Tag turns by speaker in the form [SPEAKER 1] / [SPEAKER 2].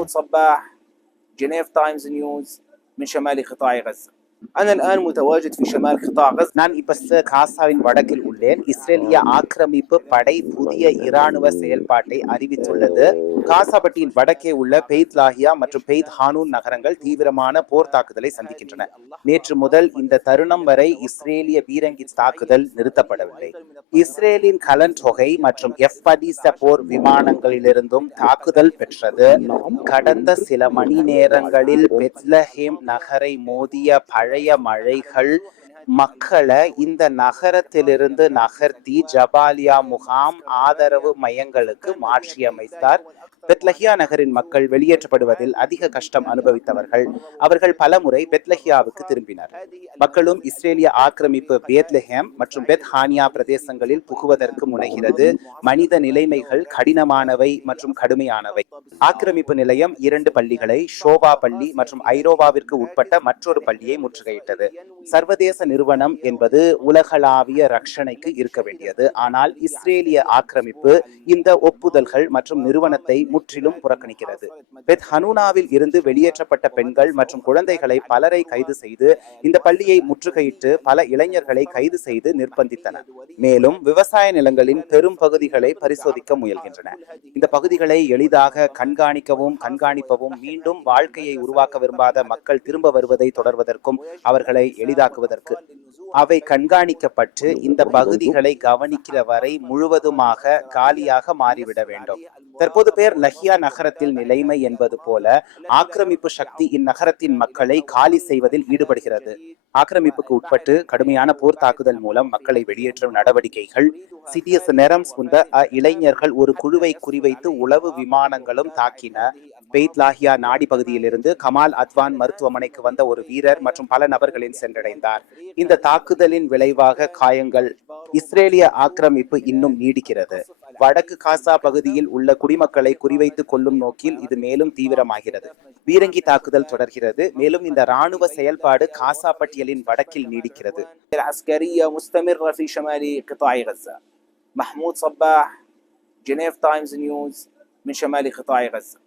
[SPEAKER 1] محمود صباح جنيف تايمز نيوز من شمال قطاع غزة أنا الآن متواجد في شمال قطاع غزة
[SPEAKER 2] நான் இப்ப ச- காசாவின் வடக்கில் உள்ளேன் இஸ்ரேலிய ஆக்கிரமிப்பு படை புதிய இராணுவ செயல்பாட்டை அறிவித்துள்ளது காசாபட்டியின் வடக்கே உள்ள பெய்த் லாஹியா மற்றும் பெய்த் ஹானூன் நகரங்கள் தீவிரமான போர் தாக்குதலை சந்திக்கின்றன. நேற்று முதல் இந்த தருணம் வரை இஸ்ரேலிய பீரங்கி தாக்குதல் நிறுத்தப்படவில்லை. இஸ்ரேலின் கலன் தொகை மற்றும் எஃப் பதிச போர் விமானங்களிலிருந்தும் தாக்குதல் பெற்றது. கடந்த சில மணி நேரங்களில் பெத்லஹேம் நகரை மோதிய பழைய மழைகள் மக்களை இந்த நகரத்திலிருந்து நகர்த்தி ஜபாலியா முகாம் ஆதரவு மையங்களுக்கு மாற்றியமைத்தார். பெத்லஹியா நகரின் மக்கள் வெளியேற்றப்படுவதில் அதிக கஷ்டம் அனுபவித்தவர்கள். அவர்கள் பலமுறை பெத்லஹியாவுக்கு திரும்பினர். மக்களும் இஸ்ரேலிய ஆக்கிரமிப்பு பேத்லஹேம் மற்றும் பெத் ஹானியா பிரதேசங்களில் புகுவதற்கு முனைகிறது. மனித நிலைமைகள் கடினமானவை மற்றும் கடுமையானவை. ஆக்கிரமிப்பு நிலையம் இரண்டு பள்ளிகளை ஷோபா பள்ளி மற்றும் ஐரோவாவிற்கு உட்பட்ட மற்றொரு பள்ளியை முற்றுகையிட்டது. சர்வதேச நிறுவனம் என்பது உலகளாவிய ரட்சணைக்கு இருக்க வேண்டியது. ஆனால் இஸ்ரேலிய ஆக்கிரமிப்பு இந்த ஒப்புதல்கள் மற்றும் நிறுவனத்தை முற்றிலும் புறக்கணிக்கிறது. பெத் ஹனூனாவில் இருந்து வெளியேற்றப்பட்ட பெண்கள் மற்றும் குழந்தைகளை பலரை கைது செய்து இந்த பள்ளியை முற்றுகையிட்டு பல இளைஞர்களை கைது செய்து நிர்பந்தித்தன. மேலும் விவசாய நிலங்களின் பெரும் பகுதிகளை பரிசோதிக்க முயல்கின்றன. இந்த பகுதிகளை எளிதாக கண்காணிக்கவும் கண்காணிப்பவும் மீண்டும் வாழ்க்கையை உருவாக்க விரும்பாத மக்கள் திரும்ப வருவதை தொடர்வதற்கும் அவர்களை எளிதாக்குவதற்கு. அவை கண்காணிக்கப்பட்டு இந்த பகுதிகளை கவனிக்கிற வரை முழுவதுமாக காலியாக மாறிவிட வேண்டும். தற்போது பேர் லஹியா நகரத்தில் நிலைமை என்பது போல ஆக்கிரமிப்பு சக்தி இந்நகரத்தின் மக்களை காலி செய்வதில் ஈடுபடுகிறது. ஆக்கிரமிப்புக்கு உட்பட்டு கடுமையான போர் தாக்குதல் மூலம் மக்களை வெளியேற்றும் நடவடிக்கைகள் சிடிஎஸ் நெரம்ஸ் உந்த அ இளைஞர்கள் ஒரு குழுவை குறிவைத்து உளவு விமானங்களும் தாக்கின. பெய்த் லாஹியா நாடி பகுதியிலிருந்து கமால் அத்வான் மருத்துவமனைக்கு வந்த ஒரு வீரர் மற்றும் பல நபர்களின் சென்றடைந்தார் இந்த தாக்குதலின் விளைவாக காயங்கள் இஸ்ரேலிய ஆக்கிரமிப்பு இன்னும் நீடிக்கிறது வடக்கு காசா பகுதியில் உள்ள குடிமக்களை குறிவைத்து கொள்ளும் நோக்கில் இது மேலும் தீவிரமாகிறது பீரங்கி தாக்குதல் தொடர்கிறது மேலும் இந்த ராணுவ செயல்பாடு காசா பட்டியலின் வடக்கில் நீடிக்கிறது
[SPEAKER 1] العسكرية مستمرة في شمال قطاع غزة محمود صباح جنيف تايمز نيوز من شمال قطاع غزة